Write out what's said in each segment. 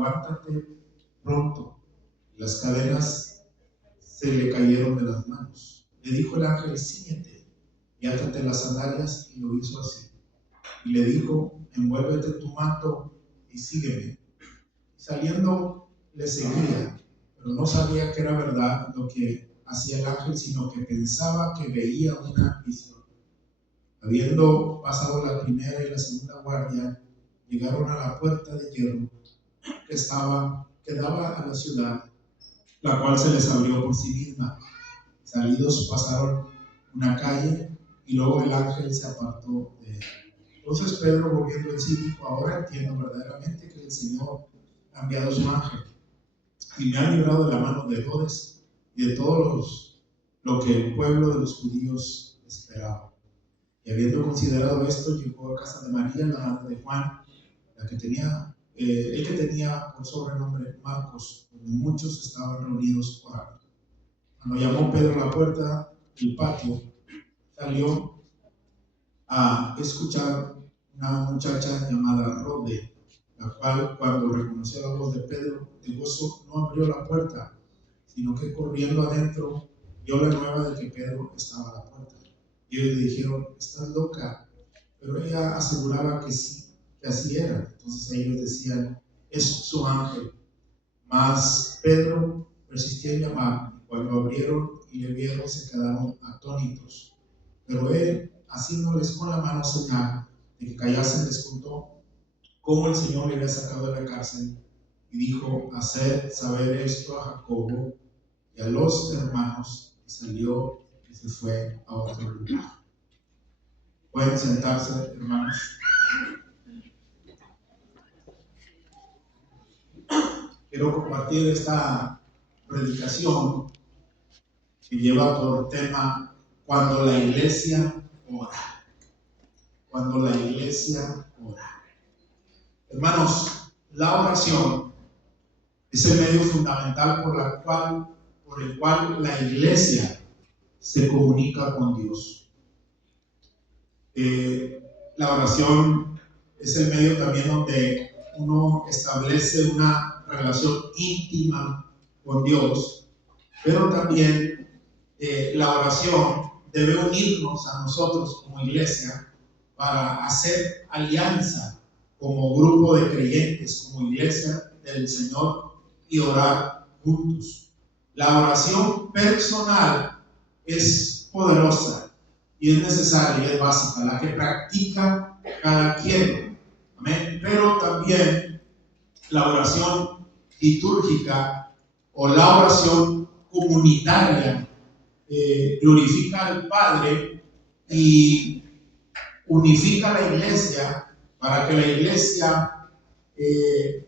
levántate pronto. Las cadenas se le cayeron de las manos. Le dijo el ángel, cíñete y átate las sandalias, y lo hizo así. Y le dijo, envuélvete tu manto y sígueme. Y saliendo le seguía, pero no sabía que era verdad lo que hacía el ángel, sino que pensaba que veía una visión. Habiendo pasado la primera y la segunda guardia, llegaron a la puerta de hierro que daba a la ciudad, la cual se les abrió por sí misma. Salidos pasaron una calle y luego el ángel se apartó de él. Entonces Pedro, volviendo en sí, dijo, ahora entiendo verdaderamente que el Señor ha enviado su ángel y me ha librado de la mano de Herodes y de todos lo que el pueblo de los judíos esperaba. Y habiendo considerado esto, llegó a casa de María, la madre de Juan, el que tenía por sobrenombre Marcos, donde muchos estaban reunidos orando. Cuando llamó Pedro a la puerta del patio, salió a escuchar una muchacha llamada Rode, la cual, cuando reconoció la voz de Pedro, de gozo no abrió la puerta, sino que corriendo adentro dio la nueva de que Pedro estaba a la puerta. Y ellos le dijeron, estás loca. Pero ella aseguraba que sí, que así era. Entonces ellos decían, es su ángel. Mas Pedro persistía en llamar, y cuando abrieron y le vieron se quedaron atónitos. Pero él, haciéndoles con la mano señal de que callasen, les contó cómo el Señor le había sacado de la cárcel, y dijo, haced saber esto a Jacobo y a los hermanos, y salió y se fue a otro lugar. Pueden sentarse, hermanos. Quiero compartir esta predicación que lleva por tema cuando la iglesia ora. Cuando la iglesia ora. Hermanos, la oración es el medio fundamental por el cual la iglesia se comunica con Dios. La oración es el medio también donde uno establece una relación íntima con Dios, pero también la oración debe unirnos a nosotros como iglesia para hacer alianza como grupo de creyentes, como iglesia del Señor, y orar juntos. La oración personal es poderosa y es necesaria y es básica, la que practica cada quien. Amén. Pero también la oración litúrgica o la oración comunitaria glorifica al Padre y unifica a la iglesia para que la iglesia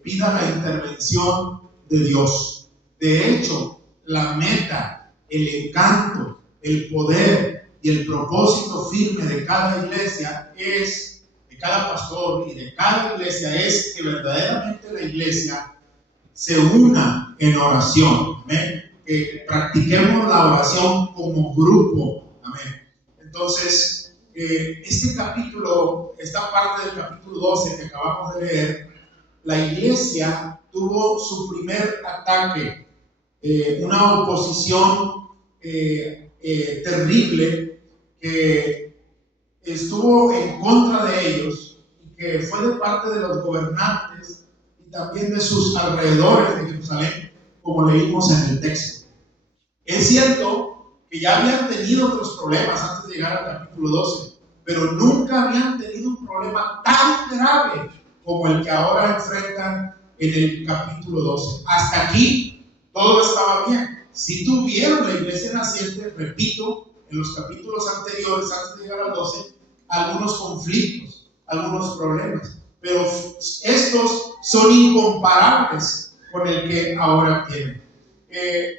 pida la intervención de Dios. De hecho, la meta, el encanto, el poder y el propósito firme de cada iglesia es, de cada pastor y de cada iglesia, es que verdaderamente la iglesia se una en oración. Amén. Que practiquemos la oración como grupo. Amén. Entonces, este capítulo, esta parte del capítulo 12 que acabamos de leer, la iglesia tuvo su primer ataque, una oposición terrible que estuvo en contra de ellos y que fue de parte de los gobernantes y también de sus alrededores de Jerusalén, como leímos en el texto. Es cierto que ya habían tenido otros problemas antes de llegar al capítulo 12, pero nunca habían tenido un problema tan grave como el que ahora enfrentan en el capítulo 12. Hasta aquí todo estaba bien. Si tuvieron la iglesia naciente, repito, en los capítulos anteriores, antes de llegar al 12, algunos conflictos, algunos problemas, pero estos son incomparables con el que ahora tienen.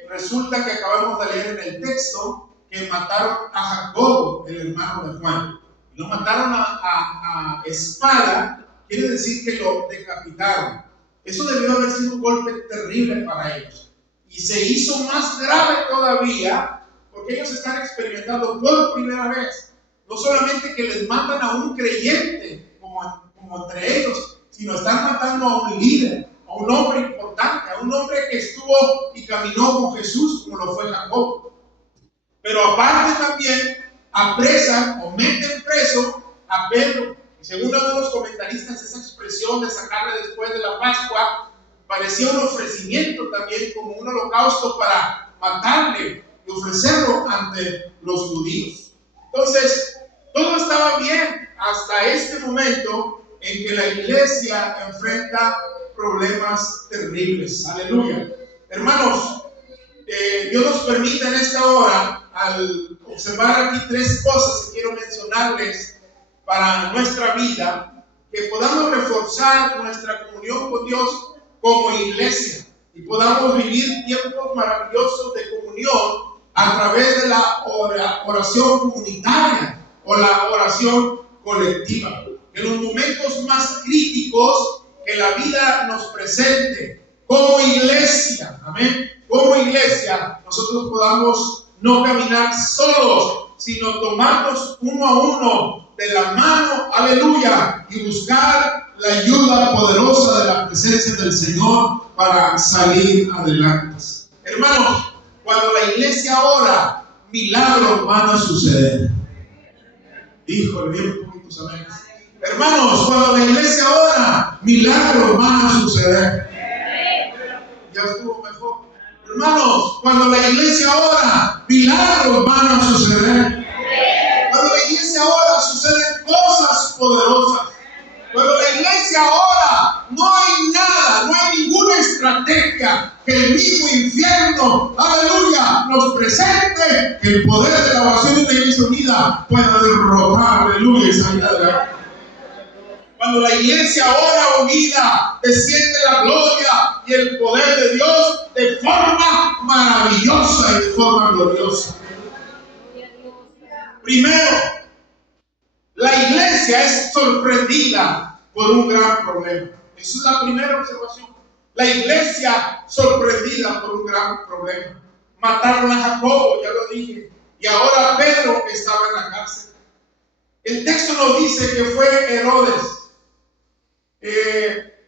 Resulta que acabamos de leer en el texto que mataron a Jacobo, el hermano de Juan. Y lo mataron a espada. Quiere decir que lo decapitaron. Eso debió haber sido un golpe terrible para ellos. Y se hizo más grave todavía porque ellos están experimentando por primera vez, no solamente que les matan a un creyente como entre ellos, sino están matando a un líder, a a un hombre importante, a un hombre que estuvo y caminó con Jesús como lo fue Jacob. Pero aparte también apresan o meten preso a Pedro. Y según algunos comentaristas, esa expresión de sacarle después de la Pascua parecía un ofrecimiento también, como un holocausto para matarle y ofrecerlo ante los judíos. Entonces, todo estaba bien hasta este momento en que la iglesia enfrenta problemas terribles. Aleluya. Hermanos, Dios nos permite en esta hora, al observar aquí tres cosas que quiero mencionarles para nuestra vida, que podamos reforzar nuestra comunión con Dios como iglesia y podamos vivir tiempos maravillosos de comunión a través de la oración comunitaria o la oración colectiva. En los momentos más críticos que la vida nos presente, como iglesia, amén, como iglesia, nosotros podamos no caminar solos, sino tomarnos uno a uno de la mano, aleluya, y buscar la ayuda poderosa de la presencia del Señor para salir adelante. Hermanos, cuando la iglesia ora, milagros van a suceder. Híjole, bien poquitos amén. Hermanos, cuando la iglesia ora, milagros van a suceder. Ya estuvo mejor. Hermanos, cuando la iglesia ora, milagros van a suceder. Cuando la iglesia ora, suceden cosas poderosas. Cuando la iglesia ora, no hay nada, no hay ninguna estrategia que el mismo infierno, aleluya, nos presente, que el poder de la oración de la iglesia unida pueda derrotar, aleluya, y salir adelante. Cuando la iglesia ora unida, desciende la gloria y el poder de Dios de forma maravillosa y de forma gloriosa. Primero, la iglesia es sorprendida por un gran problema. Esa es la primera observación. La iglesia sorprendida por un gran problema. Mataron a Jacobo, ya lo dije, y ahora Pedro estaba en la cárcel. El texto nos dice que fue Herodes.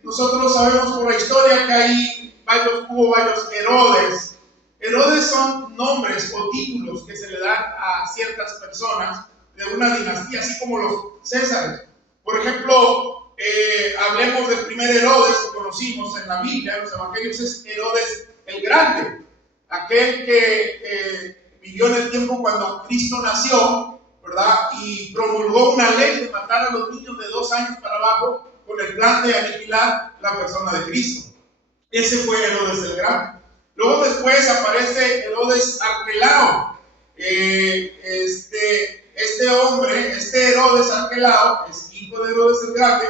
Nosotros sabemos por la historia que ahí hubo varios Herodes. Herodes son nombres o títulos que se le dan a ciertas personas de una dinastía, así como los Césares. Por ejemplo, hablemos del primer Herodes que conocimos en la Biblia, en los evangelios, es Herodes el Grande, aquel que vivió en el tiempo cuando Cristo nació, ¿verdad? Y promulgó una ley de matar a los niños de 2 años para abajo con el plan de aniquilar la persona de Cristo. Ese fue Herodes el Grande. Luego después aparece Herodes Arquelao. Este hombre, Herodes Arquelao, es hijo de Herodes el Grande,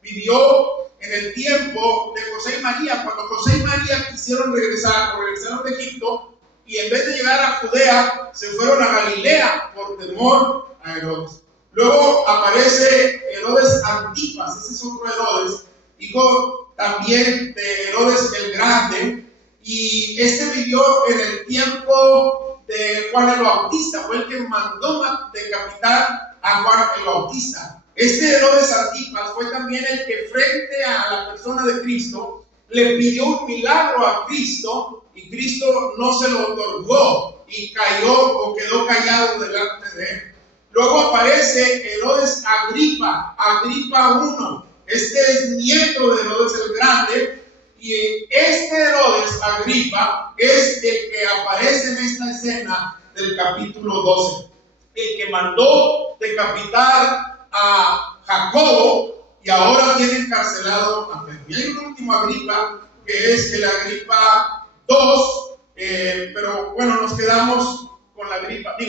vivió en el tiempo de José y María, cuando José y María quisieron regresaron de Egipto, y en vez de llegar a Judea, se fueron a Galilea por temor a Herodes. Luego aparece Herodes Antipas, ese es otro Herodes, hijo también de Herodes el Grande, y este vivió en el tiempo de Juan el Bautista, fue el que mandó decapitar a Juan el Bautista. Este Herodes Antipas fue también el que frente a la persona de Cristo le pidió un milagro a Cristo y Cristo no se lo otorgó y cayó o quedó callado delante de él. Luego aparece Herodes Agripa I. Este es nieto de Herodes el Grande, y este Herodes Agripa es el que aparece en esta escena del capítulo 12, el que mandó decapitar a Jacobo y ahora tiene encarcelado a Pedro. Y hay un último Agripa que es el Agripa II, pero bueno, nos quedamos con Agripa I.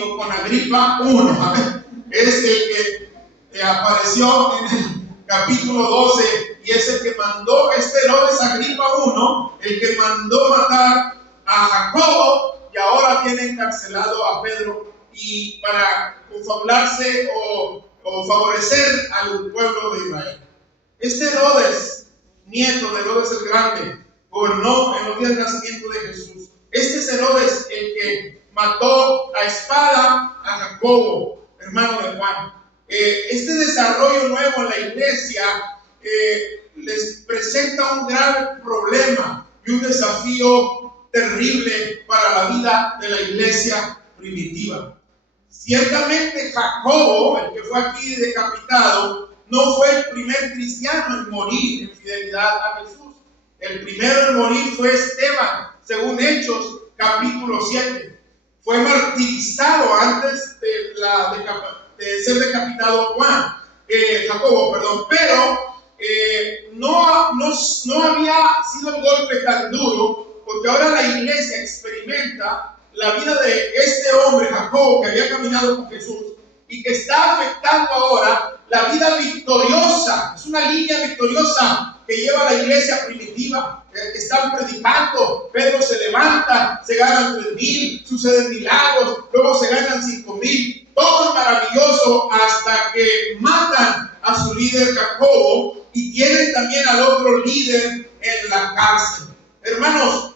Es el que apareció en el capítulo 12 y es el que mandó, Herodes Agripa I, el que mandó matar a Jacobo y ahora tiene encarcelado a Pedro, y para confabularse o favorecer al pueblo de Israel. Herodes, nieto de Herodes el Grande, gobernó en los días del nacimiento de Jesús. Este es Herodes el que mató a espada a Jacobo, hermano de Juan. Este desarrollo nuevo en la iglesia les presenta un gran problema y un desafío terrible para la vida de la iglesia primitiva. Ciertamente Jacobo, el que fue aquí decapitado, no fue el primer cristiano en morir en fidelidad a Jesús. El primero en morir fue Esteban, según Hechos capítulo 7. Fue martirizado antes de ser decapitado Jacobo, pero no había sido el golpe tan duro, porque ahora la iglesia experimenta la vida de este hombre, Jacobo, que había caminado con Jesús y que está afectando ahora la vida victoriosa. Es una línea victoriosa que lleva la iglesia primitiva. Están predicando, Pedro se levanta, se ganan 3,000, suceden milagros, luego se ganan 5,000. Todo es maravilloso hasta que matan a su líder Jacobo y tienen también al otro líder en la cárcel. Hermanos,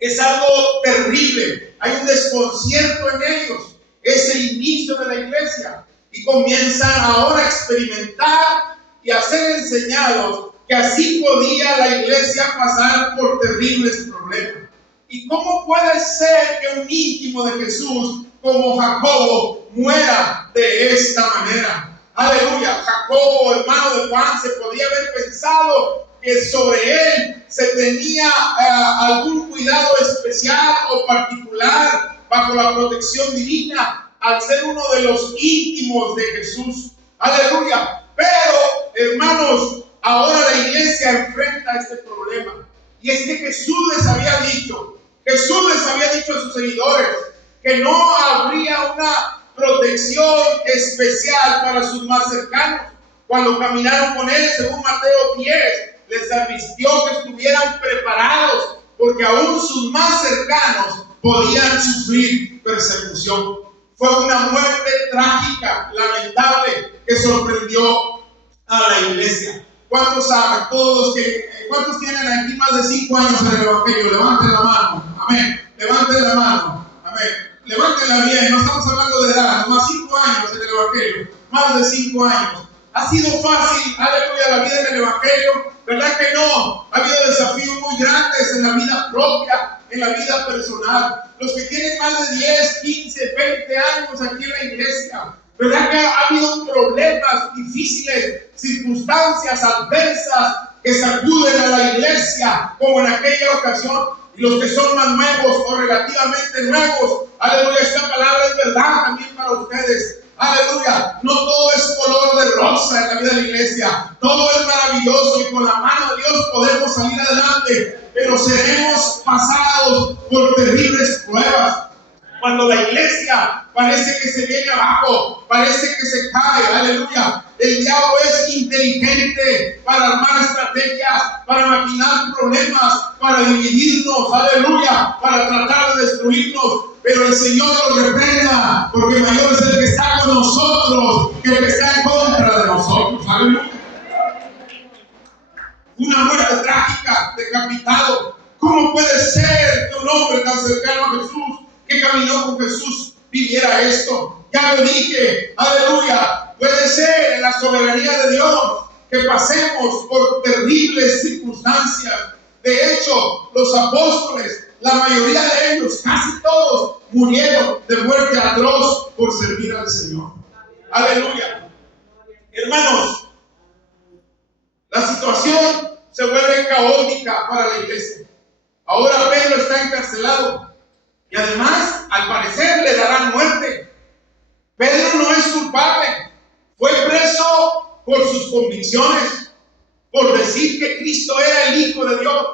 es algo terrible. Hay un desconcierto en ellos. Es el inicio de la iglesia y comienzan ahora a experimentar y a ser enseñados que así podía la iglesia pasar por terribles problemas. ¿Y cómo puede ser que un íntimo de Jesús como Jacobo muera de esta manera? Aleluya. Jacobo, hermano de Juan, se podía haber pensado que sobre él se tenía algún cuidado especial o particular bajo la protección divina al ser uno de los íntimos de Jesús. Aleluya. Pero, hermanos, ahora la iglesia enfrenta este problema. Y es que Jesús les había dicho a sus seguidores que no habría una protección especial para sus más cercanos. Cuando caminaron con él, según Mateo 10, les advirtió que estuvieran preparados, porque aún sus más cercanos podían sufrir persecución. Fue una muerte trágica, lamentable, que sorprendió a la iglesia. ¿Cuántos saben? ¿Cuántos tienen aquí más de 5 años en el Evangelio? Levanten la mano. Amén. Levanten la mano. Amén. Levántenla bien. No estamos hablando de edad. Más 5 años en el Evangelio. Más de 5 años. ¿Ha sido fácil, aleluya, la vida en el Evangelio? ¿Verdad que no? Ha habido desafíos muy grandes en la vida propia, en la vida personal. Los que tienen más de 10, 15, 20 años aquí en la iglesia, ¿verdad que ha habido problemas difíciles, circunstancias adversas que sacuden a la iglesia, como en aquella ocasión? Y los que son más nuevos o relativamente nuevos, aleluya, esta palabra es verdad también para ustedes. Aleluya, no todo es color de rosa en la vida de la iglesia, todo es maravilloso y con la mano de Dios podemos salir adelante, pero seremos pasados por terribles pruebas. Cuando la iglesia parece que se viene abajo, parece que se cae, aleluya, el diablo es inteligente para armar estrategias, para maquinar problemas, para dividirnos, aleluya, para tratar de destruirnos. Pero el Señor nos reprenda, porque mayor es el que está con nosotros que el que está en contra de nosotros. Aleluya. Una muerte trágica, decapitado. ¿Cómo puede ser que un hombre tan cercano a Jesús, que caminó con Jesús, viviera esto? Ya lo dije, aleluya. Puede ser en la soberanía de Dios que pasemos por terribles circunstancias. De hecho, los apóstoles, la mayoría de ellos, casi todos, murieron de muerte atroz por servir al Señor. Aleluya. Hermanos, la situación se vuelve caótica para la iglesia. Ahora Pedro está encarcelado y además, al parecer, le darán muerte. Pedro no es culpable. Fue preso por sus convicciones, por decir que Cristo era el Hijo de Dios,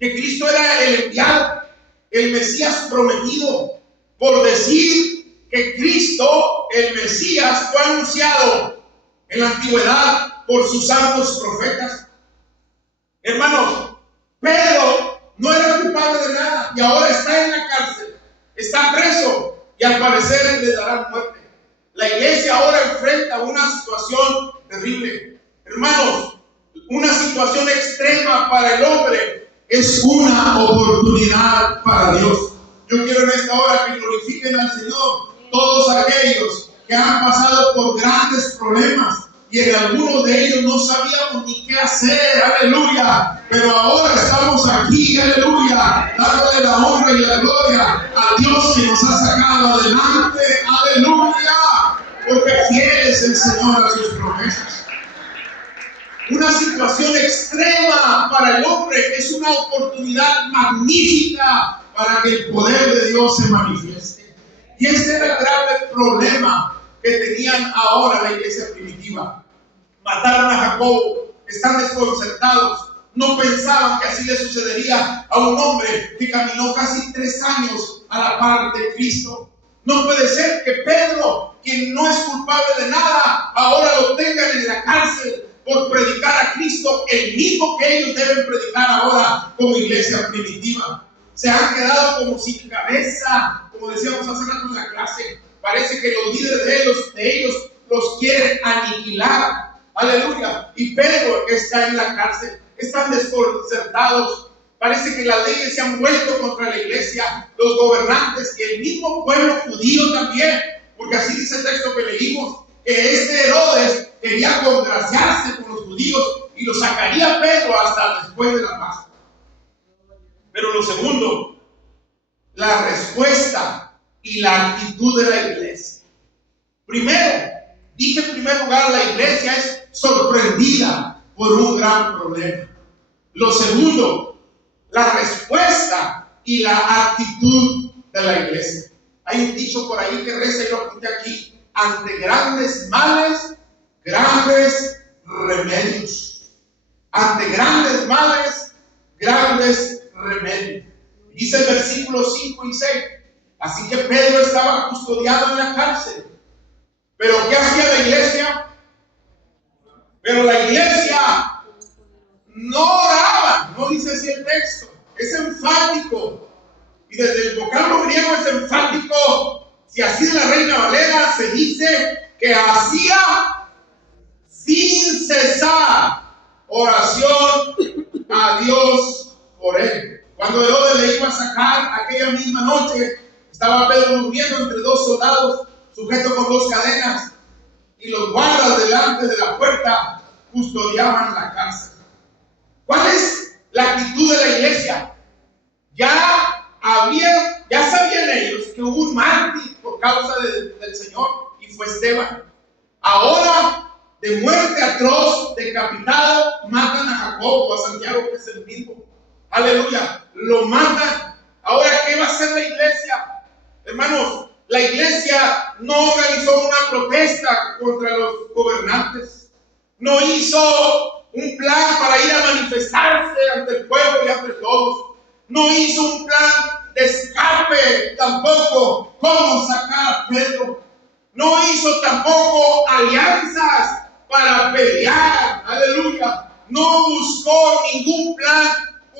que Cristo era el enviado, el Mesías prometido, por decir que Cristo, el Mesías, fue anunciado en la antigüedad por sus santos profetas. Hermanos, Pedro no era culpable de nada y ahora está en la cárcel, está preso y al parecer le darán muerte. La iglesia ahora enfrenta una situación terrible. Hermanos, una situación extrema para el hombre es una oportunidad para Dios. Yo quiero en esta hora que glorifiquen al Señor todos aquellos que han pasado por grandes problemas y en algunos de ellos no sabíamos ni qué hacer, aleluya, pero ahora estamos aquí aquí, aleluya, dándole la honra y la gloria a Dios que nos ha sacado adelante, aleluya, porque fiel es el Señor a sus promesas. Una situación extrema para el hombre es una oportunidad magnífica para que el poder de Dios se manifieste. Y ese era el grave problema que tenían ahora la iglesia primitiva. Mataron a Jacobo, están desconcertados, no pensaban que así le sucedería a un hombre que caminó casi 3 años a la par de Cristo. No puede ser que Pedro, quien no es culpable de nada, ahora lo tengan en la cárcel por predicar a Cristo, el mismo que ellos deben predicar ahora como iglesia primitiva. Se han quedado como sin cabeza, como decíamos hace rato en la clase. Parece que los líderes de ellos los quieren aniquilar. Aleluya. Y Pedro está en la cárcel. Están desconcertados. Parece que las leyes se han vuelto contra la iglesia, los gobernantes y el mismo pueblo judío también. Porque así dice el texto que leímos, que este Herodes quería congraciarse con los judíos y lo sacaría Pedro hasta después de la Pascua. Pero lo segundo, la respuesta y la actitud de la iglesia. Primero, dije en primer lugar, la iglesia es sorprendida por un gran problema. Lo segundo, la respuesta y la actitud de la iglesia. Hay un dicho por ahí que reza y lo apunté aquí: ante grandes males, grandes remedios. Ante grandes males, grandes remedios. Dice el versículo 5 y 6. Así que Pedro estaba custodiado en la cárcel. ¿Pero qué hacía la iglesia? Pero la iglesia no oraba, no dice así el texto. Es enfático. Y desde el vocablo griego es enfático. Si así de la Reina Valera se dice que hacía sin cesar oración a Dios por él. Cuando Herodes le iba a sacar aquella misma noche, estaba Pedro durmiendo entre 2 soldados, sujeto con 2 cadenas, y los guardas delante de la puerta custodiaban la cárcel. ¿Cuál es la actitud de la iglesia? Ya sabían ellos que hubo un mártir por causa del Señor y fue Esteban. Ahora, de muerte atroz, decapitado, matan a Jacobo, a Santiago, que es el mismo. Aleluya, lo matan. Ahora, ¿qué va a hacer la iglesia? Hermanos, la iglesia no organizó una protesta contra los gobernantes. No hizo un plan para ir a manifestarse ante el pueblo y ante todos. No hizo un plan de escape tampoco, cómo sacar a Pedro. No hizo tampoco alianzas para pelear, aleluya. No buscó ningún plan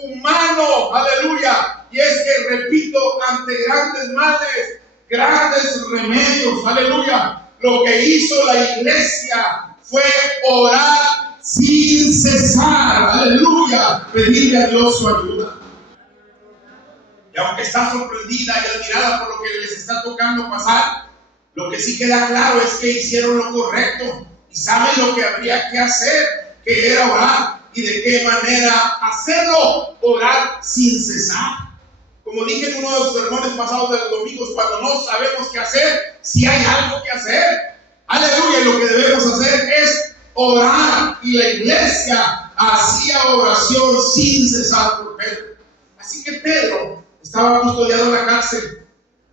humano, aleluya. Y es que, repito, ante grandes males, grandes remedios, aleluya. Lo que hizo la iglesia fue orar sin cesar, aleluya. Pedirle a Dios su ayuda. Y aunque está sorprendida y admirada por lo que les está tocando pasar, lo que sí queda claro es que hicieron lo correcto y saben lo que habría que hacer, que era orar. ¿Y de qué manera hacerlo? Orar sin cesar. Como dije en uno de los sermones pasados de los domingos, cuando no sabemos qué hacer, si hay algo que hacer, aleluya, y lo que debemos hacer es orar. Y la iglesia hacía oración sin cesar por Pedro. Así que Pedro estaba custodiado en la cárcel,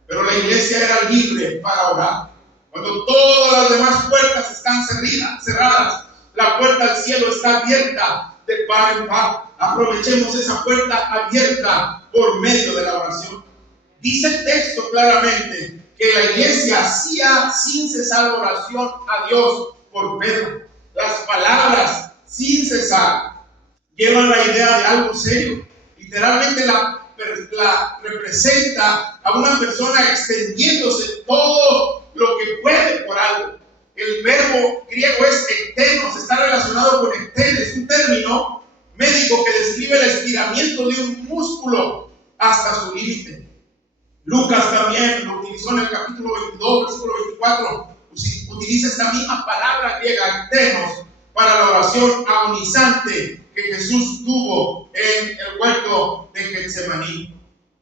pero la iglesia era libre para orar. Cuando todas las demás puertas están cerradas, la puerta al cielo está abierta de par en par. Aprovechemos esa puerta abierta por medio de la oración. Dice el texto claramente que la iglesia hacía sin cesar oración a Dios por Pedro. Las palabras sin cesar llevan la idea de algo serio. Literalmente la representa a una persona extendiéndose todo lo que puede por algo. El verbo griego es ektenos, está relacionado con ektenes, es un término médico que describe el estiramiento de un músculo hasta su límite. Lucas también lo utilizó en el capítulo 22, versículo 24, utiliza esta misma palabra griega, ektenos, para la oración agonizante que Jesús tuvo en el huerto de de Getsemaní.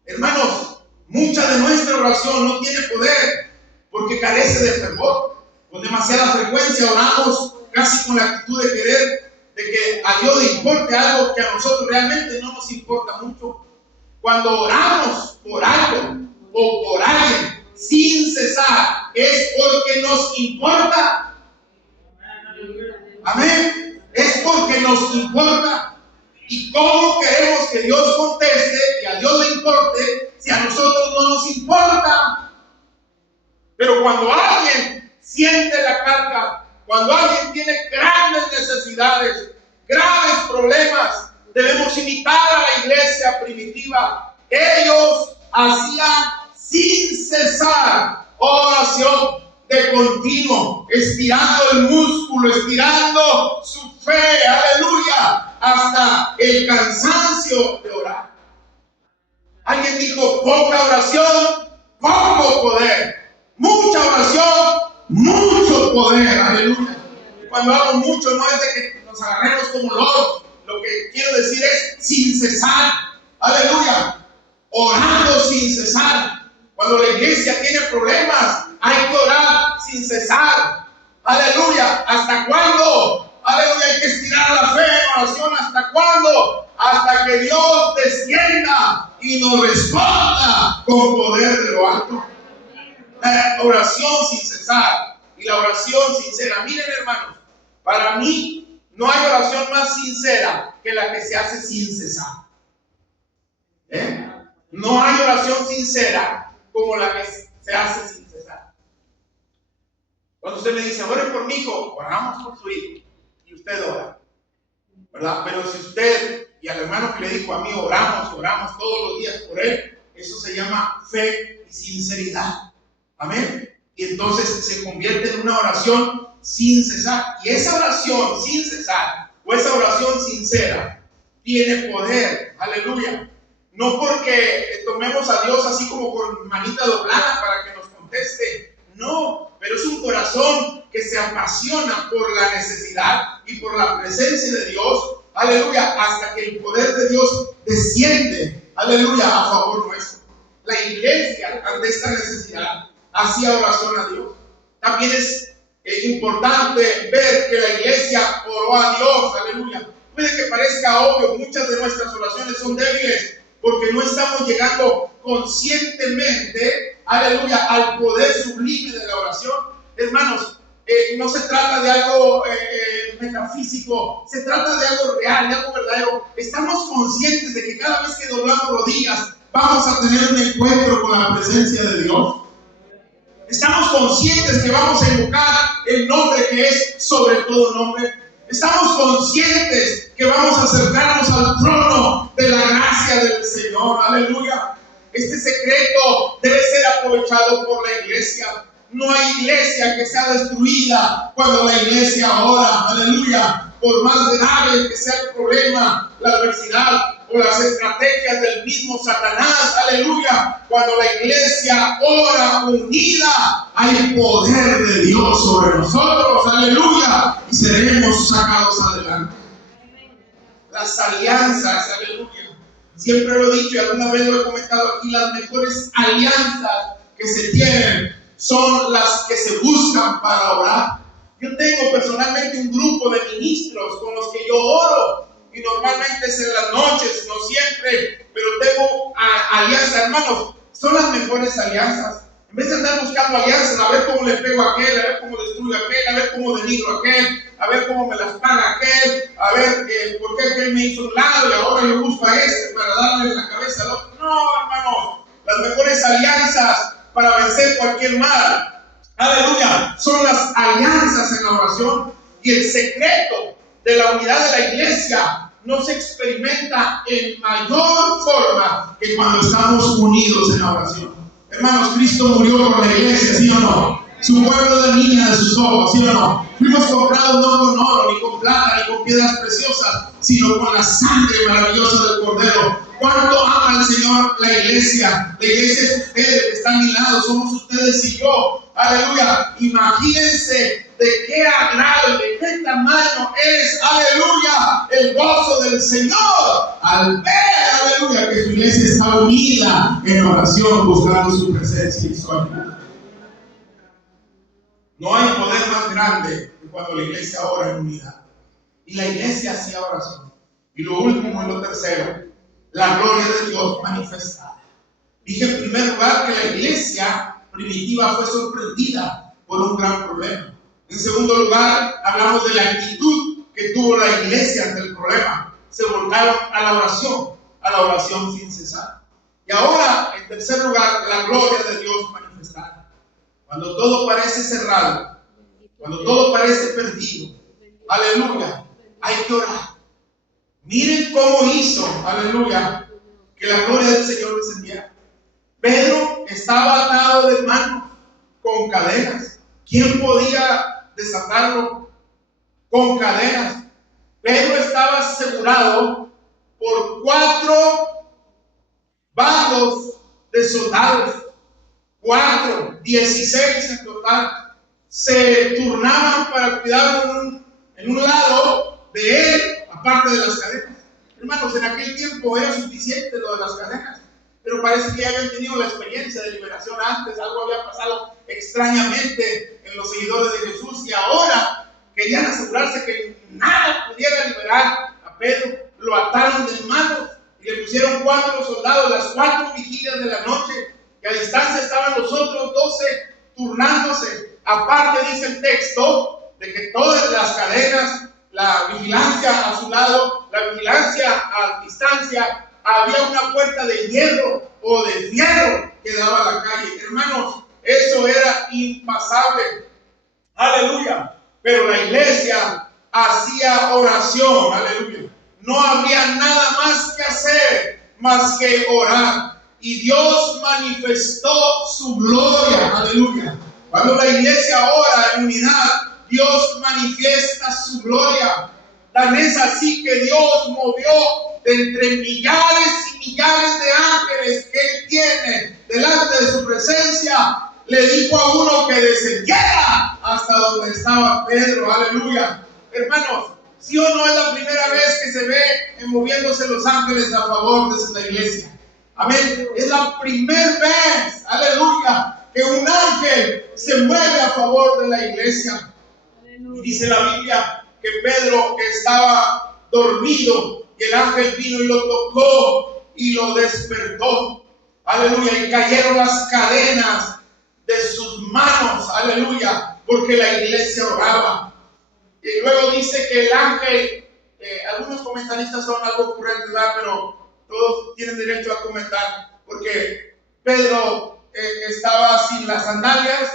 Hermanos, mucha de nuestra oración no tiene poder porque carece de fervor. Con demasiada frecuencia oramos casi con la actitud de querer de que a Dios le importe algo que a nosotros realmente no nos importa mucho. Cuando oramos por algo o por alguien sin cesar, es porque nos importa. Amén. Es porque nos importa. ¿Y cómo queremos que Dios conteste y a Dios le importe si a nosotros no nos importa? Pero cuando alguien siente la carga, cuando alguien tiene grandes necesidades, graves problemas, debemos imitar a la iglesia primitiva. Ellos hacían sin cesar oración de continuo, estirando el músculo, estirando su fe, aleluya, hasta el cansancio de orar. Alguien dijo: poca oración, poco poder. Mucha oración, mucho poder, aleluya. Cuando hablo mucho no es de que nos agarremos como loros. Lo que quiero decir es sin cesar, aleluya, orando sin cesar. Cuando la iglesia tiene problemas, hay que orar sin cesar, aleluya. ¿Hasta cuándo? Aleluya, hay que estirar la fe en oración. ¿Hasta cuándo? Hasta que Dios descienda y nos responda con poder de lo alto. Oración sin cesar y la oración sincera. Miren, hermanos, para mí no hay oración más sincera que la que se hace sin cesar. No hay oración sincera como la que se hace sin cesar. Cuando usted me dice: ore por mi hijo, oramos por su hijo, y usted ora, ¿verdad? Pero si usted y al hermano que le dijo a mí oramos todos los días por él, eso se llama fe y sinceridad. Amén. Y entonces se convierte en una oración sin cesar. Y esa oración sin cesar, o esa oración sincera, tiene poder. Aleluya. No porque tomemos a Dios así como con manita doblada para que nos conteste. No, pero es un corazón que se apasiona por la necesidad y por la presencia de Dios. Aleluya. Hasta que el poder de Dios desciende. Aleluya. A favor nuestro. La iglesia, ante esta necesidad, hacía oración a Dios. También es importante ver que la iglesia oró a Dios. Aleluya. Puede que parezca obvio, muchas de nuestras oraciones son débiles porque no estamos llegando conscientemente, aleluya, al poder sublime de la oración. Hermanos, no se trata de algo metafísico, se trata de algo real, de algo verdadero. Estamos conscientes de que cada vez que doblamos rodillas vamos a tener un encuentro con la presencia de Dios. Estamos conscientes que vamos a invocar el nombre que es sobre todo nombre. Estamos conscientes que vamos a acercarnos al trono de la gracia del Señor. Aleluya. Este secreto debe ser aprovechado por la iglesia. No hay iglesia que sea destruida cuando la iglesia ora. Aleluya. Por más grave que sea el problema, la adversidad o las estrategias del mismo Satanás, aleluya, cuando la iglesia ora unida, hay poder de Dios sobre nosotros, aleluya, y seremos sacados adelante. Las alianzas, aleluya, siempre lo he dicho y alguna vez lo he comentado aquí, las mejores alianzas que se tienen son las que se buscan para orar. Yo tengo personalmente un grupo de ministros con los que yo oro. Y normalmente es en las noches, no siempre, pero tengo alianzas, hermanos, son las mejores alianzas. En vez de andar buscando alianzas, a ver cómo le pego a aquel, a ver cómo destruyo a aquel, a ver cómo denigro a aquel, a ver cómo me las paga aquel, a ver por qué aquel me hizo un lado y ahora yo busco a este para darle en la cabeza al otro. No, hermanos, las mejores alianzas para vencer cualquier mal, aleluya, son las alianzas en la oración. Y el secreto de la unidad de la iglesia no se experimenta en mayor forma que cuando estamos unidos en la oración. Hermanos, Cristo murió por la iglesia, ¿sí o no? Su pueblo de niña de sus ojos, ¿sí o no? Fuimos comprados no con oro, ni con plata, ni con piedras preciosas, sino con la sangre maravillosa del Cordero. ¿Cuánto ama el Señor la iglesia. La iglesia es ustedes que están a mi lado, somos ustedes y yo. Aleluya. Imagínense de qué agrado, de qué tamaño es, aleluya, el gozo del Señor al ver, aleluya, que su iglesia está unida en oración, buscando su presencia y su ayuda. No hay poder más grande que cuando la iglesia ora en unidad. Y la iglesia hacía oración. Y lo último y lo tercero, la gloria de Dios manifestada. Dije en primer lugar que la iglesia primitiva fue sorprendida por un gran problema. En segundo lugar, hablamos de la actitud que tuvo la iglesia ante el problema. Se volcaron a la oración sin cesar. Y ahora, en tercer lugar, la gloria de Dios manifestada. Cuando todo parece cerrado, cuando todo parece perdido, aleluya, hay que orar. Miren cómo hizo, aleluya, que la gloria del Señor descendiera. Pedro estaba atado de manos con cadenas. ¿Quién podía desatarlo con cadenas? Pedro estaba asegurado por 4 bandos de soldados. 16 en total. Se turnaban para cuidarlo en un lado de él, aparte de las cadenas. Hermanos, en aquel tiempo era suficiente lo de las cadenas, pero parece que ya habían tenido la experiencia de liberación antes. Algo había pasado extrañamente en los seguidores de Jesús y ahora querían asegurarse que nada pudiera liberar a Pedro. Lo ataron de manos y le pusieron 4 soldados las 4 vigilias de la noche, y a distancia estaban los otros 12 turnándose. Aparte dice el texto de que todas las cadenas, la vigilancia a su lado, la vigilancia a distancia, había una puerta de hierro o de fierro que daba a la calle. Hermanos, eso era impasable. Aleluya. Pero la iglesia hacía oración. Aleluya. No había nada más que hacer más que orar. Y Dios manifestó su gloria. Aleluya. Cuando la iglesia ora en unidad, Dios manifiesta su gloria. Tan es así que Dios movió de entre millares y millares de ángeles que Él tiene delante de su presencia. Le dijo a uno que descendiera hasta donde estaba Pedro. Aleluya. Hermanos, ¿sí o no es la primera vez que se ve moviéndose los ángeles a favor de la iglesia? Amén. Es la primera vez, aleluya, que un ángel se mueve a favor de la iglesia. Y dice la Biblia que Pedro estaba dormido y el ángel vino y lo tocó y lo despertó. Aleluya. Y cayeron las cadenas de sus manos. Aleluya. Porque la iglesia oraba. Y luego dice que el ángel, algunos comentaristas son algo ocurrentes, ¿verdad? Pero todos tienen derecho a comentar, porque Pedro estaba sin las sandalias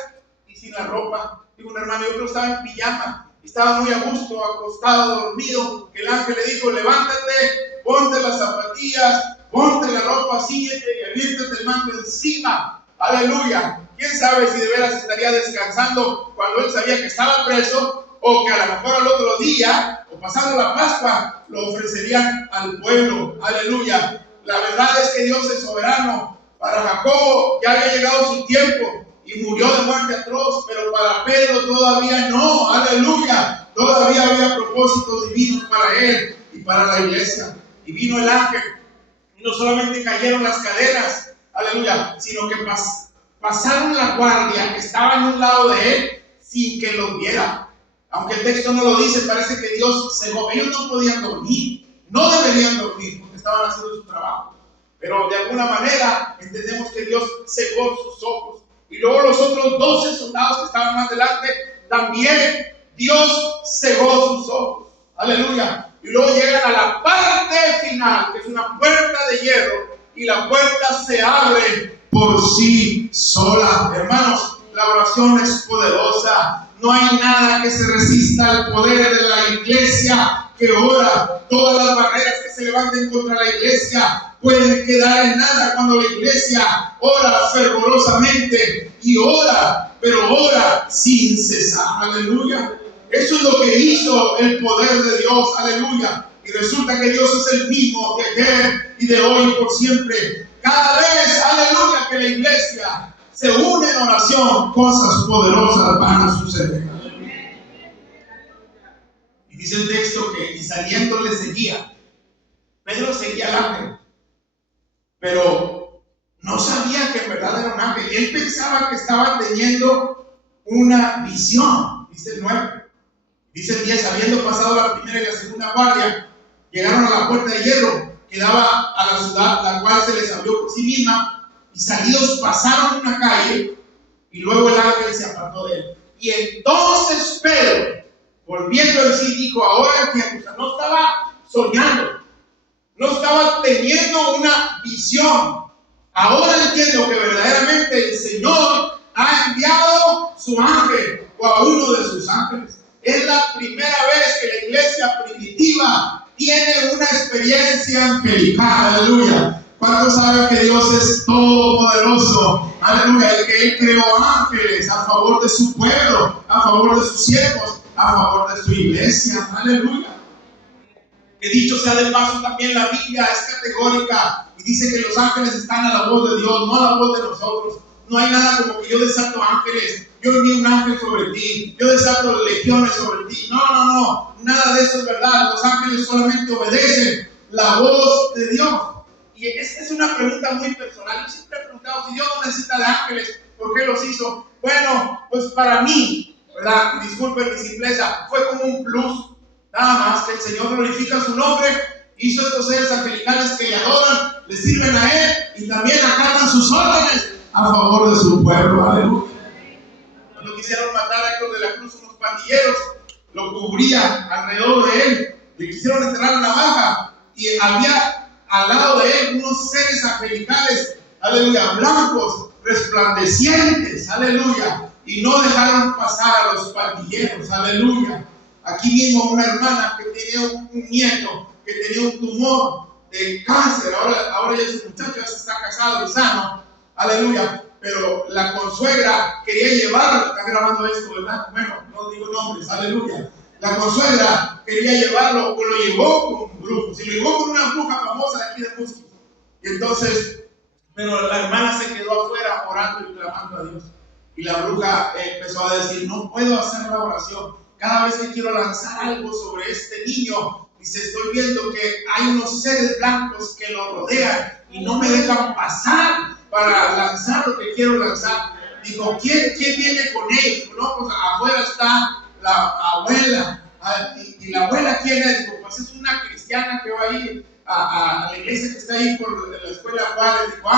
y sin la ropa. Digo, un hermano, yo creo que estaba en pijama, estaba muy a gusto, acostado, dormido. El ángel le dijo: levántate, ponte las zapatillas, ponte la ropa, síguete y aviéntate el manto encima. Aleluya. ¿Quién sabe si de veras estaría descansando cuando él sabía que estaba preso? O que a lo mejor al otro día, o pasando la Pascua, lo ofrecerían al pueblo. Aleluya. La verdad es que Dios es soberano. Para Jacobo ya había llegado su tiempo y murió de muerte atroz, pero para Pedro todavía no. Aleluya. Todavía había propósitos divinos para él y para la iglesia. Y vino el ángel, y no solamente cayeron las cadenas, aleluya, sino que pasaron la guardia que estaba en un lado de él sin que los viera. Aunque el texto no lo dice, parece que Dios cegó. Ellos no podían dormir, no deberían dormir porque estaban haciendo su trabajo. Pero de alguna manera entendemos que Dios cegó sus ojos. Y luego los otros 12 soldados que estaban más delante, también Dios cegó sus ojos. Aleluya. Y luego llegan a la parte final, que es una puerta de hierro, y la puerta se abre por sí sola. Hermanos, la oración es poderosa. No hay nada que se resista al poder de la iglesia que ora. Todas las barreras que se levanten contra la iglesia pueden quedar en nada cuando la iglesia ora fervorosamente y ora, pero ora sin cesar. Aleluya. Eso es lo que hizo el poder de Dios. Aleluya. Y resulta que Dios es el mismo de ayer y de hoy y por siempre. Cada vez, aleluya, que la iglesia se une en oración, cosas poderosas van a suceder. Y dice el texto que y saliendo le seguía. Pedro seguía al ángel, pero no sabía que en verdad era un ángel. Él pensaba que estaba teniendo una visión. Dice el 9. Dice el 10, habiendo pasado la primera y la segunda guardia, llegaron a la puerta de hierro que daba a la ciudad, la cual se les abrió por sí misma, y salidos pasaron una calle, y luego el ángel se apartó de él. Y entonces Pedro, volviendo en sí, dijo: ahora entiendo. O sea, no estaba soñando, no estaba teniendo una visión. Ahora entiendo que verdaderamente el Señor ha enviado su ángel, o a uno de sus ángeles. Es la primera vez que la iglesia primitiva tiene una experiencia angelical. Aleluya. ¿Cuántos saben que Dios es todopoderoso? Aleluya. Y que Él creó ángeles a favor de su pueblo, a favor de sus siervos, a favor de su iglesia. Aleluya. Que dicho sea de paso, también la Biblia es categórica y dice que los ángeles están a la voz de Dios, no a la voz de nosotros. No hay nada como que yo desato ángeles, yo envío un ángel sobre ti, yo desato legiones sobre ti. No, nada de eso es verdad. Los ángeles solamente obedecen la voz de Dios. Y esta es una pregunta muy personal. Yo siempre he preguntado: si Dios no necesita de ángeles, ¿por qué los hizo? Bueno, pues para mí, ¿verdad? Disculpen mi simpleza, fue como un plus. Nada más que el Señor glorifica su nombre, hizo estos seres angelicales que le adoran, le sirven a Él y también acatan sus órdenes a favor de su pueblo. Aleluya. Cuando quisieron matar a Héctor de la Cruz, unos pandilleros lo cubrían alrededor de él, le quisieron enterrar en la navaja y había al lado de él unos seres angelicales, aleluya, blancos, resplandecientes, aleluya, y no dejaron pasar a los pandilleros, aleluya. Aquí mismo una hermana que tenía un nieto que tenía un tumor de cáncer, ahora ya su muchacho ya se está casado y sano, aleluya, pero la consuegra quería llevarlo. Está grabando esto, ¿verdad? Bueno, no digo nombres, aleluya. La consuegra quería llevarlo, o lo llevó con un brujo, si lo llevó con una bruja famosa de aquí de Musquis. Y entonces, pero la hermana se quedó afuera orando y clamando a Dios. Y la bruja empezó a decir: no puedo hacer la oración. Cada vez que quiero lanzar algo sobre este niño, dice, estoy viendo que hay unos seres blancos que lo rodean y no me dejan pasar para lanzar lo que quiero lanzar. Digo, ¿quién viene con ellos? No, pues afuera está la abuela. ¿Y la abuela quién es? Digo, pues es una cristiana que va a ir a la iglesia que está ahí por la escuela Juárez. Digo,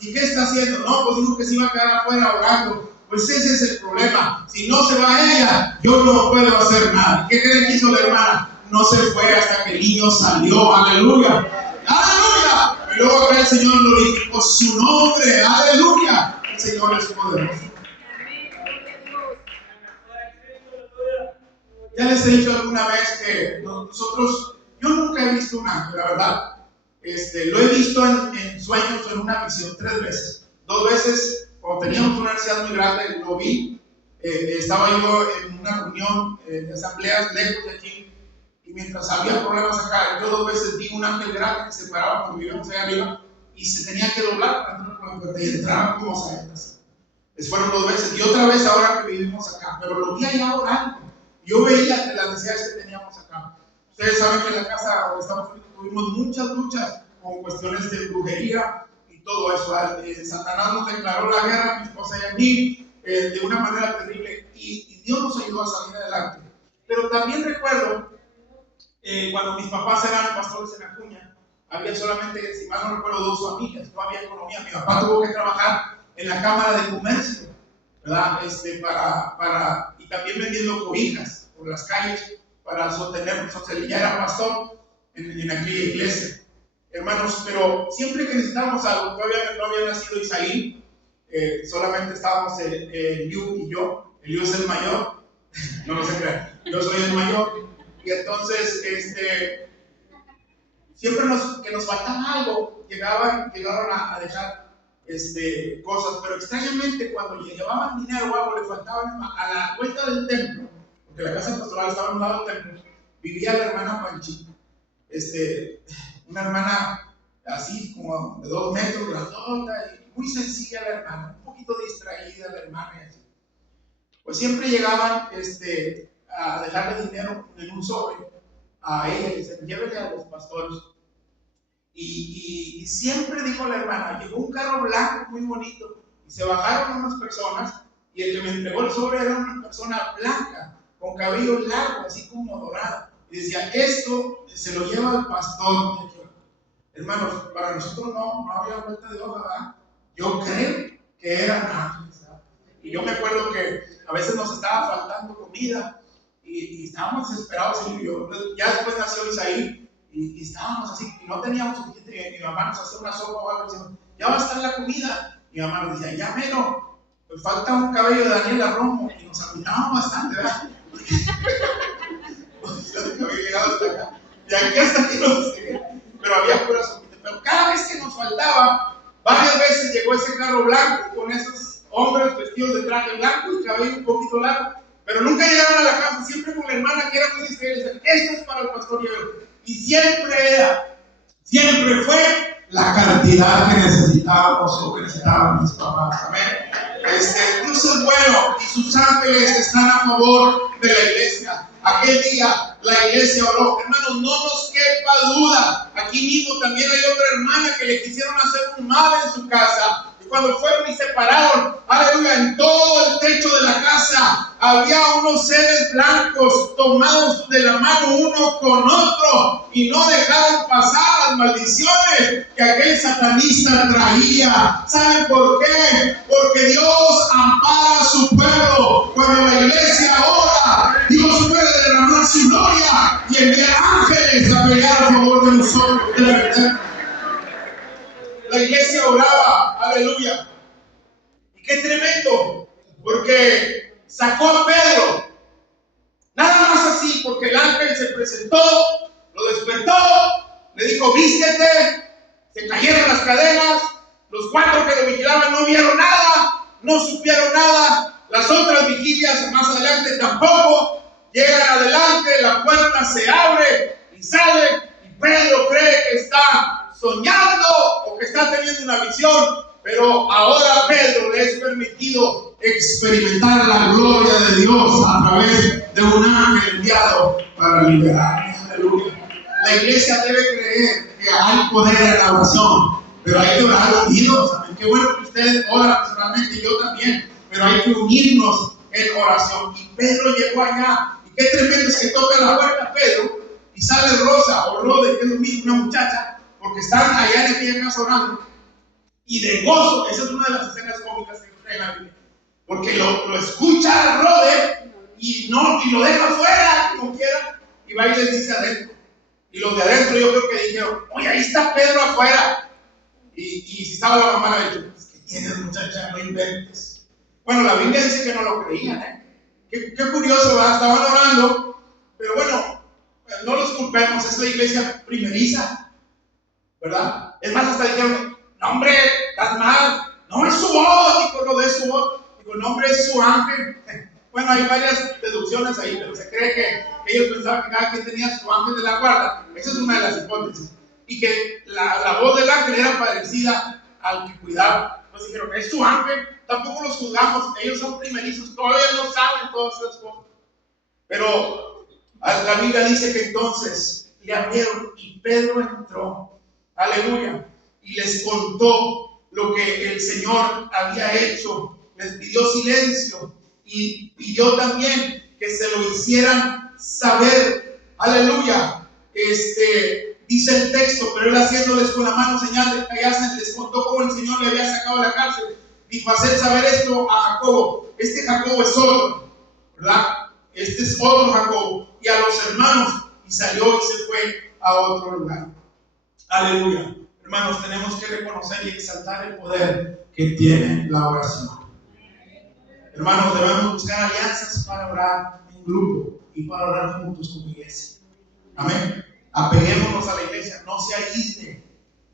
¿y qué está haciendo? No, pues dijo que se iba a quedar afuera orando. Pues ese es el problema. Si no se va ella, yo no puedo hacer nada. ¿Qué creen que hizo la hermana? No se fue hasta que el niño salió. Aleluya. Aleluya. Y luego acá el Señor glorificó su nombre. Aleluya. El Señor es poderoso. Ya les he dicho alguna vez que nosotros, yo nunca he visto un ángel, la verdad. Lo he visto en sueños, en una visión, 3 veces. 2 veces cuando teníamos una necesidad muy grande, lo vi. Estaba yo en una reunión de asambleas lejos de aquí, y mientras había problemas acá, yo 2 veces vi un ángel grande que se paraba cuando vivíamos allá arriba y se tenía que doblar para entrar por la puerta y entraban como saetas. Fueron 2 veces, y otra vez ahora que vivimos acá, pero lo vi allá orando. Yo veía las necesidades que teníamos acá. Ustedes saben que en la casa donde estamos tuvimos muchas luchas con cuestiones de brujería y todo eso. Satanás nos declaró la guerra a mi esposa y a mí de una manera terrible, y Dios nos ayudó a salir adelante. Pero también recuerdo cuando mis papás eran pastores en Acuña, había solamente, si mal no recuerdo, 2 familias, no había economía. Mi papá tuvo que trabajar en la Cámara de Comercio, ¿verdad? Y también vendiendo cobijas por las calles para sostener, él ya era pastor en aquella iglesia. Hermanos, pero siempre que necesitábamos algo, todavía no había nacido Isaí, solamente estábamos Liu y yo. Liu es el mayor, no se crean, yo soy el mayor, y entonces siempre que nos faltaba algo, llegaron a dejar cosas, pero extrañamente cuando le llevaban dinero o algo le faltaban, a la vuelta del templo, porque la casa pastoral estaba en un lado del templo, vivía la hermana Panchita. una hermana así como de 2 metros, grandota, y muy sencilla la hermana, un poquito distraída la hermana. Y así. Pues siempre llegaban a dejarle dinero en un sobre a ella y dicen, llévele a los pastores. Y siempre dijo la hermana, llegó un carro blanco muy bonito y se bajaron unas personas y el que me entregó el sobre era una persona blanca con cabello largo, así como dorado, y decía, esto se lo lleva al pastor. Hermanos, para nosotros no había vuelta de hoja, ¿verdad? Yo creo que eran ángeles, ¿verdad? Y yo me acuerdo que a veces nos estaba faltando comida y estábamos desesperados. Y yo, ya después nació Isaí y estábamos así, y no teníamos suficiente. Y mi mamá nos hacía una sopa o algo, diciendo, ya va a estar la comida. Mi mamá nos decía, ya menos, pues falta un cabello de Daniela Romo. Y nos agüitábamos bastante, ¿verdad? El cabello llegaba hasta acá. Y aquí hasta aquí nos pero había pura sopita. Pero cada vez que nos faltaba, varias veces llegó ese carro blanco con esos hombres vestidos de traje blanco y cabello un poquito largo, pero nunca llegaron a la casa, siempre con la hermana que era muy discreta, y decían, esto es para el pastor Diego. Y siempre fue la cantidad que necesitábamos o que necesitaban mis papás. Amén. Dios es bueno y sus ángeles están a favor de la iglesia. Aquel día la iglesia oró. Hermanos, no nos quepa duda. Aquí mismo también hay otra hermana que le quisieron hacer un mal en su casa. Y cuando fueron y se pararon, aleluya, en todo el techo de la casa había unos seres blancos tomados de la mano uno con otro y no dejaron pasar las maldiciones que aquel satanista traía. ¿Saben por qué? Porque Dios ampara a su pueblo. Cuando la iglesia ora, Dios puede derramar su gloria y enviar ángeles a pelear a favor de nosotros. La iglesia oraba, aleluya. Y qué tremendo, porque sacó a Pedro, nada más así, porque el ángel se presentó, lo despertó, le dijo, vístete, se cayeron las cadenas, los 4 que lo vigilaban no vieron nada, no supieron nada, las otras vigilias más adelante tampoco, llegan adelante, la puerta se abre y sale, y Pedro cree que está soñando o que está teniendo una visión, pero ahora a Pedro le es permitido experimentar la gloria de Dios a través de un ángel enviado para liberarnos. Aleluya. La iglesia debe creer que hay poder en la oración, pero hay que orar unidos. Qué bueno que usted ora personalmente, yo también, pero hay que unirnos en oración. Y Pedro llegó allá, y qué tremendo es que toca la puerta Pedro y sale Rosa o Rode, que es lo mismo, una muchacha, porque están allá en aquella casa orando, y de gozo. Esa es una de las escenas cómicas que trae la Biblia, porque lo escucha Rode y lo deja fuera como quiera, y va y les dice adentro, y los de adentro yo creo que dijeron, oye, ahí está Pedro afuera, y si estaba la mamá le dijo, ¿qué tienes, muchacha? No inventes. Bueno, la Biblia dice que no lo creían, qué curioso, ¿verdad? Estaban orando, pero bueno, no los culpemos, es la iglesia primeriza, ¿verdad? Es más, hasta dijeron, no hombre, estás mal, no es su voz, dijo, no es su voz, dijo, no hombre, es su ángel. Bueno, hay varias deducciones ahí, pero se cree que ellos pensaban que cada quien tenía su ángel de la guarda. Esa es una de las hipótesis, y que la voz del ángel era parecida al que cuidaba. Entonces dijeron, es su ángel. Tampoco los juzgamos, ellos son primerizos, todavía no saben todas esas cosas, pero la Biblia dice que entonces le abrieron y Pedro entró, aleluya, y les contó lo que el Señor había hecho. Les pidió silencio y pidió también que se lo hicieran saber, aleluya. Dice el texto, pero él haciéndoles con la mano señal de que callasen, les contó cómo el Señor le había sacado de la cárcel. Dijo, hacer saber esto a Jacobo. Este Jacobo es otro, ¿verdad? Este es otro Jacobo, y a los hermanos, y salió y se fue a otro lugar. Aleluya. Hermanos, tenemos que reconocer y exaltar el poder que tiene la oración. Hermanos, debemos buscar alianzas para orar en grupo y para orar juntos como iglesia. Amén. Apeguémonos a la iglesia, no se aísle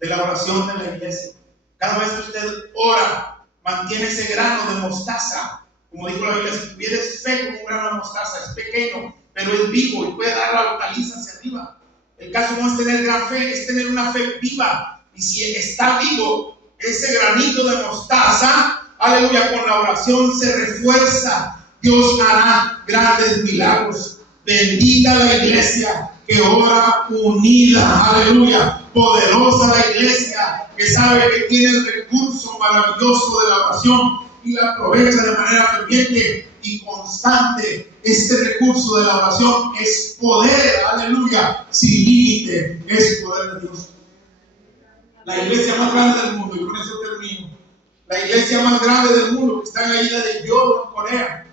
de la oración de la iglesia. Cada vez que usted ora, mantiene ese grano de mostaza. Como dijo la Biblia, si tuvieres fe como un grano de mostaza, es pequeño, pero es vivo y puede dar la hortaliza hacia arriba. El caso no es tener gran fe, es tener una fe viva. Y si está vivo, ese granito de mostaza, aleluya, con la oración se refuerza. Dios hará grandes milagros. Bendita la iglesia que ora unida, aleluya. Poderosa la iglesia que sabe que tiene el recurso maravilloso de la oración y la aprovecha de manera ferviente y constante. Este recurso de la oración es poder, aleluya, sin límite, es poder de Dios. La iglesia más grande del mundo, y con eso termino, la iglesia más grande del mundo que está en la isla de Jeolla, en Corea,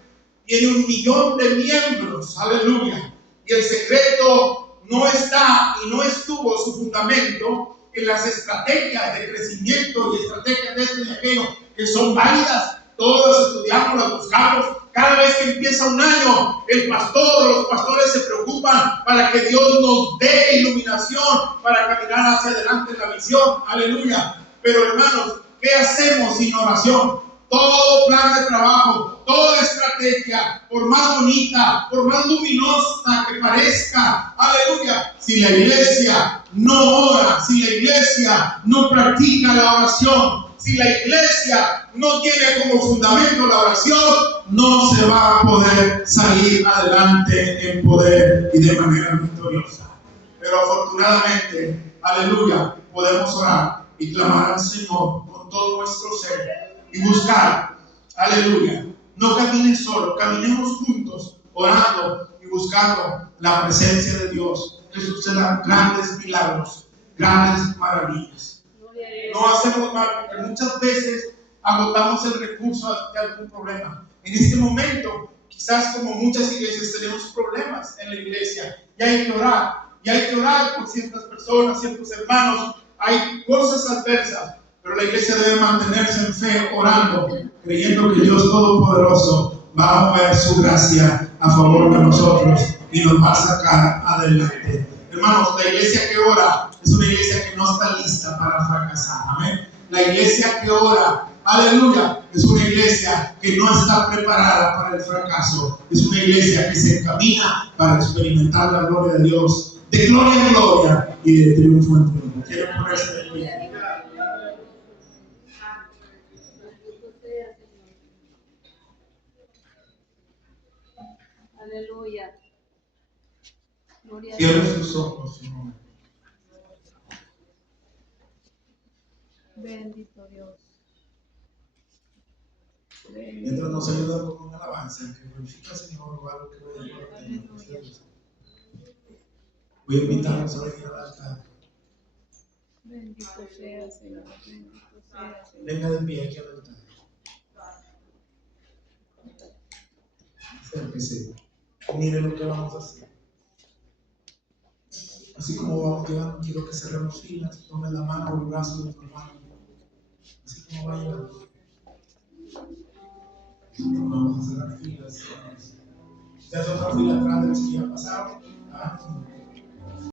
tiene 1 millón de miembros, aleluya, y el secreto no está y no estuvo su fundamento en las estrategias de crecimiento y estrategias de esto y de aquello, que son válidas, todas estudiamos, las buscamos. Cada vez que empieza un año, el pastor, los pastores se preocupan para que Dios nos dé iluminación para caminar hacia adelante en la visión. Aleluya. Pero hermanos, ¿qué hacemos sin oración? Todo plan de trabajo, toda estrategia, por más bonita, por más luminosa que parezca, aleluya, si la iglesia no ora, si la iglesia no practica la oración, si la iglesia no tiene como fundamento la oración, no se va a poder salir adelante en poder y de manera victoriosa. Pero afortunadamente, aleluya, podemos orar y clamar al Señor con todo nuestro ser y buscar, aleluya. No camines solo, caminemos juntos, orando y buscando la presencia de Dios, que sucedan grandes milagros, grandes maravillas. No hacemos mal, porque muchas veces agotamos el recurso de algún problema. En este momento, quizás como muchas iglesias tenemos problemas en la iglesia y hay que orar por ciertas personas, ciertos hermanos, hay cosas adversas, pero la iglesia debe mantenerse en fe, orando, creyendo que Dios Todopoderoso va a mover su gracia a favor de nosotros y nos va a sacar adelante. Hermanos, la iglesia que ora es una iglesia que no está lista para fracasar. Amén. La iglesia que ora, aleluya, es una iglesia que no está preparada para el fracaso. Es una iglesia que se encamina para experimentar la gloria de Dios, de gloria en gloria y de triunfo en triunfo. Quiero ponerse de pie. Aleluya. Cierre sus ojos, Señor. Bendito Dios. Mientras nos ayuda con una alabanza que glorifica al Señor o algo que voy a tener. Voy a invitarlos a venir al altar. Bendito sea, Señor. Bendito sea, Señor. Venga de pie aquí al altar. Acérquese. Mire lo que vamos a hacer. Así como vamos llegando, quiero que cerremos filas. Tome la mano o el brazo de tu hermano. Así como va llegando. Vamos a cerrar filas. Si hace otra fila atrás de los que ya pasaron.